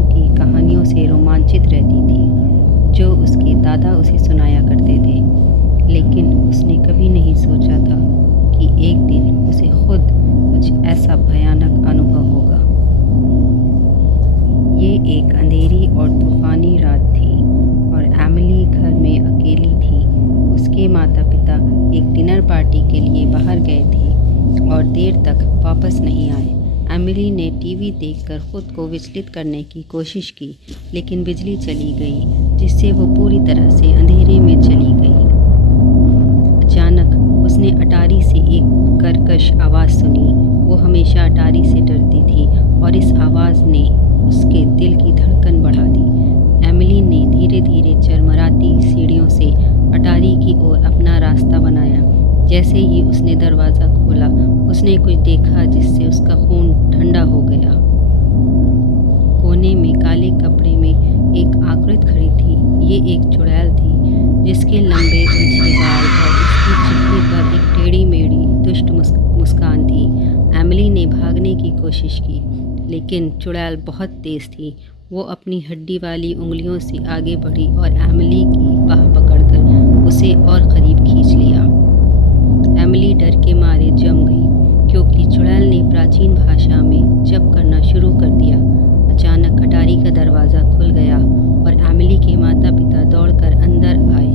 जादू की कहानियों से रोमांचित रहती थी जो उसके दादा उसे सुनाया करते थे, लेकिन उसने कभी नहीं सोचा था कि एक दिन उसे खुद कुछ ऐसा भयानक अनुभव होगा। ये एक अंधेरी और तूफानी रात थी और एमिली घर में अकेली थी। उसके माता पिता एक डिनर पार्टी के लिए बाहर गए थे और देर तक वापस नहीं आए। एमिली ने टीवी देखकर खुद को विचलित करने की कोशिश की, लेकिन बिजली चली गई, जिससे वो पूरी तरह से अंधेरे में चली गई। अचानक उसने अटारी से एक कर्कश आवाज़ सुनी। वो हमेशा अटारी से डरती थी और इस आवाज़ ने उसके दिल की धड़कन बढ़ा दी। एमिली ने धीरे धीरे चरमराती सीढ़ियों से अटारी की ओर अपना रास्ता बनाया। जैसे ही उसने दरवाज़ा खोला, उसने कुछ देखा जिससे उसका खून ठंडा हो गया। कोने में काले कपड़े में एक आकृति खड़ी थी। ये एक चुड़ैल थी, जिसके लंबे उलझे बाल और उसकी चेहरे पर एक टेढ़ी मेढ़ी दुष्ट मुस्कान थी। एमिली ने भागने की कोशिश की, लेकिन चुड़ैल बहुत तेज़ थी। वो अपनी हड्डी वाली उंगलियों से आगे बढ़ी और एमिली की बाह पकड़कर उसे और करीब खींच लिया। एमिली डर के मारे जम गई, क्योंकि चुड़ैल ने प्राचीन भाषा में जप करना शुरू कर दिया। अचानक अटारी का दरवाज़ा खुल गया और एमिली के माता पिता दौड़कर अंदर आए।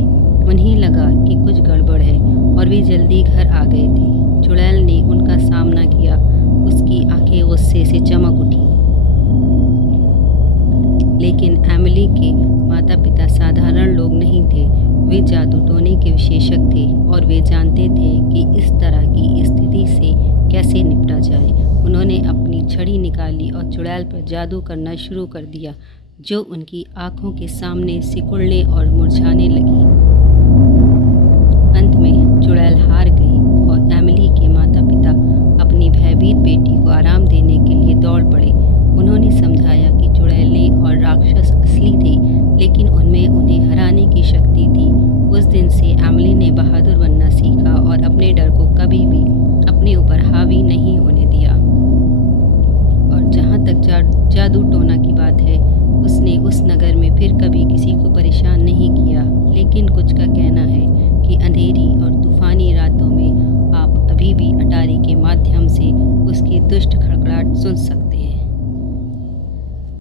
उन्हें लगा कि कुछ गड़बड़ है और वे जल्दी घर आ गए थे। चुड़ैल ने उनका सामना किया। उसकी आंखें गुस्से से चमक उठी, लेकिन एमिली के माता पिता साधारण लोग नहीं थे। वे जादू टोने के विशेषज्ञ थे और वे जानते थे कि इस तरह की स्थिति से कैसे निपटा जाए। उन्होंने अपनी छड़ी निकाली और चुड़ैल पर जादू करना शुरू कर दिया, जो उनकी आंखों के सामने सिकुड़ने और मुरझाने लगी। अंत में चुड़ैल हार गई और एमिली के माता पिता अपनी भयभीत बेटी को आराम देने के लिए दौड़ पड़े। उन्होंने समझाया कि चुड़ैलें और राक्षस असली थे, लेकिन उनमें उन्हें हराने की शक्ति थी। उस दिन से एमिली ने बहादुर बनना सीखा और अपने डर को कभी भी अपने ऊपर हावी नहीं होने दिया। और जहाँ तक जादू टोना की बात है, उसने उस नगर में फिर कभी किसी को परेशान नहीं किया। लेकिन कुछ का कहना है कि अंधेरी और तूफानी रातों में आप अभी भी अटारी के माध्यम से उसकी दुष्ट खड़खड़ाहट सुन सकते हैं।